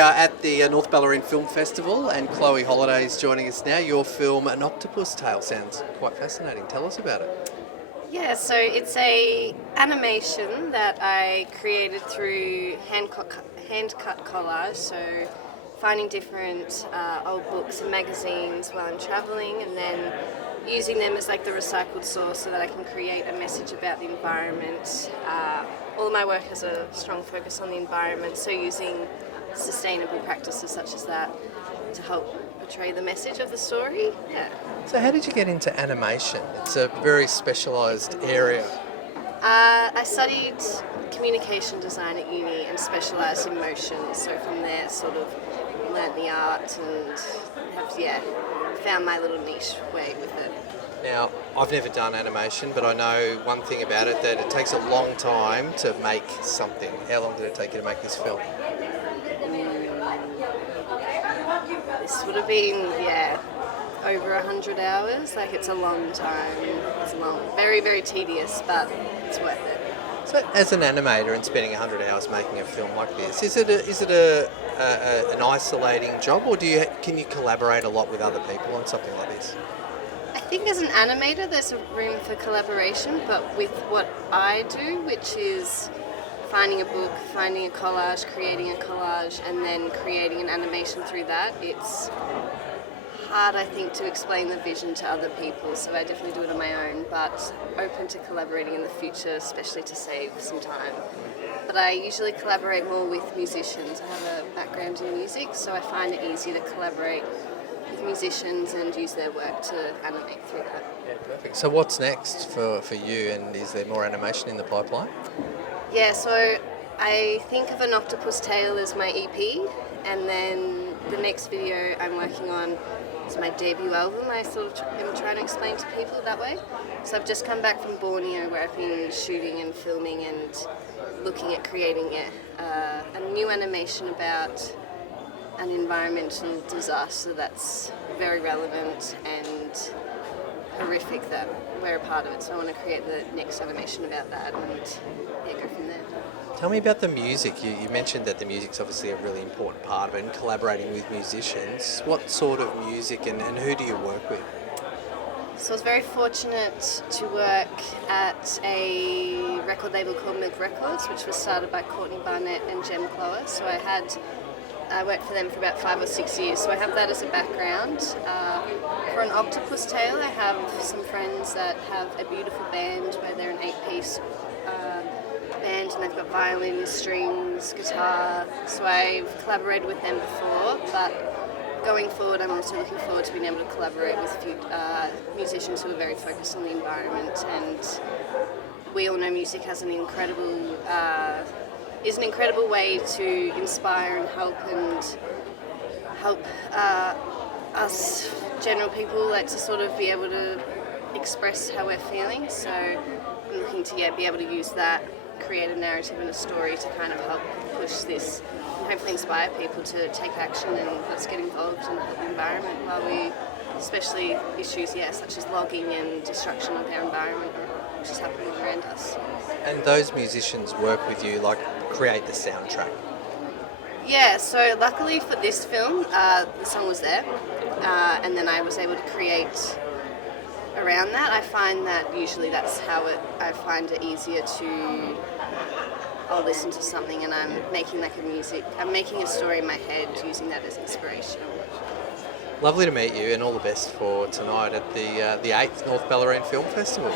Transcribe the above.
are at the North Bellarine Film Festival, and Chloe Holliday is joining us now. Your film, An Octopus Tale, sounds quite fascinating. Tell us about it. Yeah, so it's a animation that I created through hand-cut collage, so finding different old books and magazines while I'm travelling, and then using them as like the recycled source so that I can create a message about the environment. All of my work has a strong focus on the environment, so using sustainable practices such as that to help portray the message of the story. Yeah. So how did you get into animation? It's a very specialised area. I studied communication design at uni and specialised in motion, so from there sort of learnt the art and have found my little niche way with it. Now, I've never done animation, but I know one thing about it, that it takes a long time to make something. How long did it take you to make this film? This would have been, over 100 hours. Like, it's a long time. It's long. Very, very tedious, but it's worth it. So, as an animator and spending 100 hours making a film like this, is it an isolating job, or can you collaborate a lot with other people on something like this? I think as an animator there's a room for collaboration, but with what I do, which is finding a book, finding a collage, creating a collage, and then creating an animation through that, it's hard, I think, to explain the vision to other people, so I definitely do it on my own, but open to collaborating in the future, especially to save some time. But I usually collaborate more with musicians. I have a background in music, so I find it easy to collaborate with musicians and use their work to animate through that. Yeah, perfect. So what's next for you, and is there more animation in the pipeline? Yeah, so I think of An Octopus Tale as my EP, and then the next video I'm working on is my debut album. I sort of am trying to explain to people that way. So I've just come back from Borneo, where I've been shooting and filming and looking at creating a new animation about an environmental disaster that's very relevant and horrific that we're a part of it. So I want to create the next animation about that and go from there. Tell me about the music. You mentioned that the music's obviously a really important part of it, and collaborating with musicians. What sort of music and who do you work with? So I was very fortunate to work at a record label called Milk Records, which was started by Courtney Barnett and Jem Clower. So I worked for them for about 5 or 6 years, so I have that as a background. For An Octopus Tale, I have some friends that have a beautiful band where they're an 8-piece band, and they've got violin, strings, guitar, so I've collaborated with them before, but going forward I'm also looking forward to being able to collaborate with a few musicians who are very focused on the environment, and we all know music has an incredible way to inspire and help us general people, like, to sort of be able to express how we're feeling. So I'm looking to be able to use that, create a narrative and a story to kind of help push this and hopefully inspire people to take action and let's get involved and help the environment, while we, especially issues such as logging and destruction of our environment, which is happening around us. And those musicians work with you, like create the soundtrack? Yeah, so luckily for this film, the song was there, and then I was able to create around that. I find that usually that's how I find it easier to, I'll listen to something and I'm making I'm making a story in my head using that as inspiration. Lovely to meet you, and all the best for tonight at the 8th North Bellarine Film Festival.